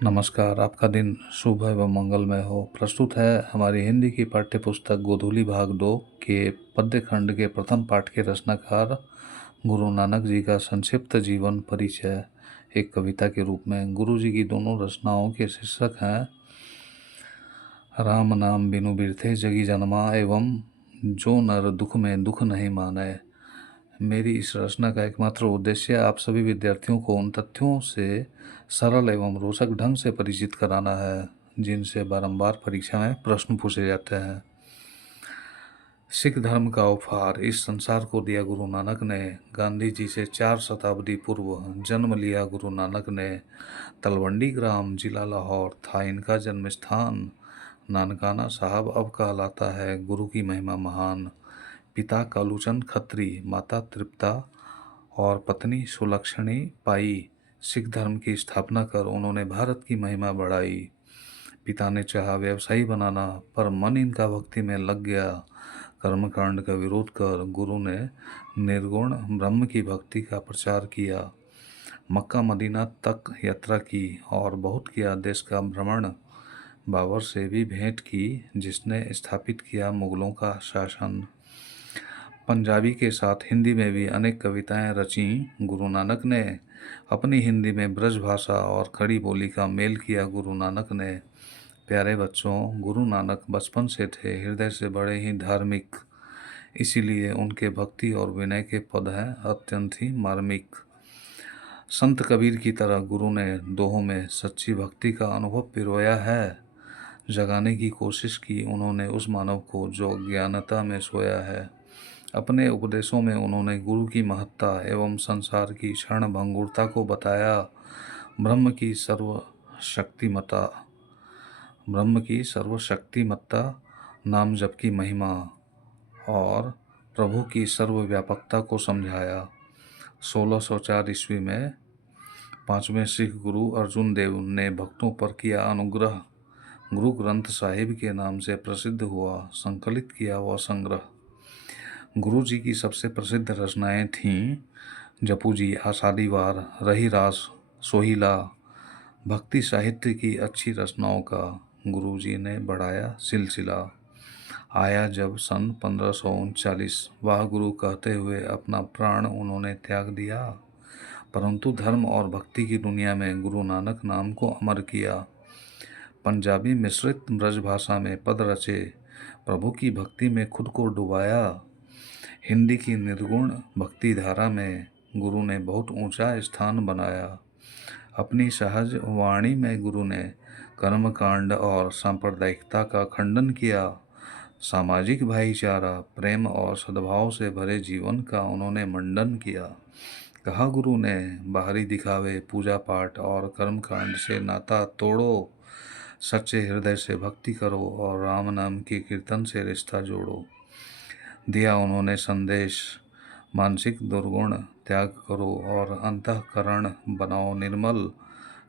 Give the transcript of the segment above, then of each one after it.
नमस्कार, आपका दिन शुभ एवं मंगलमय हो। प्रस्तुत है हमारी हिंदी की पाठ्य पुस्तक गोधूली भाग 2 के पद्य खंड के प्रथम पाठ के रचनाकार गुरु नानक जी का संक्षिप्त जीवन परिचय एक कविता के रूप में। गुरु जी की दोनों रचनाओं के शीर्षक हैं राम नाम बिनु बिरथे जगी जन्मा एवं जो नर दुख में दुख नहीं माने। मेरी इस रचना का एकमात्र उद्देश्य आप सभी विद्यार्थियों को उन तथ्यों से सरल एवं रोचक ढंग से परिचित कराना है जिनसे बारंबार परीक्षा में प्रश्न पूछे जाते हैं। सिख धर्म का उपहार इस संसार को दिया गुरु नानक ने। गांधी जी से 4 शताब्दी पूर्व जन्म लिया गुरु नानक ने। तलवंडी ग्राम जिला लाहौर था इनका जन्म स्थान। नानकाना साहब अब कहलाता है गुरु की महिमा महान। पिता कालूचंद खत्री, माता तृप्ता और पत्नी सुलक्षणी पाई। सिख धर्म की स्थापना कर उन्होंने भारत की महिमा बढ़ाई। पिता ने चाहा व्यवसायी बनाना पर मन इनका भक्ति में लग गया। कर्मकांड का विरोध कर गुरु ने निर्गुण ब्रह्म की भक्ति का प्रचार किया। मक्का मदीना तक यात्रा की और बहुत किया देश का भ्रमण। बाबर से भी भेंट की जिसने स्थापित किया मुगलों का शासन। पंजाबी के साथ हिंदी में भी अनेक कविताएं रची। गुरु नानक ने अपनी हिंदी में ब्रज भाषा और खड़ी बोली का मेल किया। गुरु नानक ने प्यारे बच्चों, गुरु नानक बचपन से थे हृदय से बड़े ही धार्मिक, इसीलिए उनके भक्ति और विनय के पद हैं अत्यंत ही मार्मिक। संत कबीर की तरह गुरु ने दोहों में सच्ची भक्ति का अनुभव पिरोया है। जगाने की कोशिश की उन्होंने उस मानव को जो अज्ञानता में सोया है। अपने उपदेशों में उन्होंने गुरु की महत्ता एवं संसार की क्षण भंगुरता को बताया। ब्रह्म की सर्वशक्तिमत्ता, नाम जप की महिमा और प्रभु की सर्वव्यापकता को समझाया। 1604 ईस्वी में 5वें सिख गुरु अर्जुन देव ने भक्तों पर किया अनुग्रह। गुरु ग्रंथ साहिब के नाम से प्रसिद्ध हुआ, संकलित किया वह संग्रह। गुरु जी की सबसे प्रसिद्ध रचनाएं थीं जपू जी, आषाढ़ी वार, रही रास, सोहिला। भक्ति साहित्य की अच्छी रचनाओं का गुरु जी ने बढ़ाया सिलसिला। आया जब सन 1539 वाह गुरु कहते हुए अपना प्राण उन्होंने त्याग दिया, परंतु धर्म और भक्ति की दुनिया में गुरु नानक नाम को अमर किया। पंजाबी मिश्रित ब्रज भाषा में पद रचे, प्रभु की भक्ति में खुद को डुबाया। हिंदी की निर्गुण भक्ति धारा में गुरु ने बहुत ऊंचा स्थान बनाया। अपनी सहज वाणी में गुरु ने कर्मकांड और सांप्रदायिकता का खंडन किया। सामाजिक भाईचारा, प्रेम और सद्भाव से भरे जीवन का उन्होंने मंडन किया। कहा गुरु ने बाहरी दिखावे, पूजा पाठ और कर्मकांड से नाता तोड़ो। सच्चे हृदय से भक्ति करो और राम नाम के कीर्तन से रिश्ता जोड़ो। दिया उन्होंने संदेश, मानसिक दुर्गुण त्याग करो और अंतःकरण बनाओ निर्मल।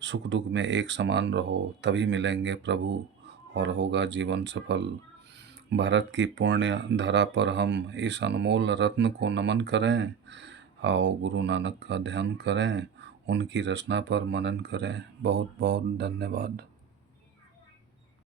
सुख दुख में एक समान रहो, तभी मिलेंगे प्रभु और होगा जीवन सफल। भारत की पुण्य धरा पर हम इस अनमोल रत्न को नमन करें। आओ गुरु नानक का ध्यान करें, उनकी रचना पर मनन करें। बहुत बहुत धन्यवाद।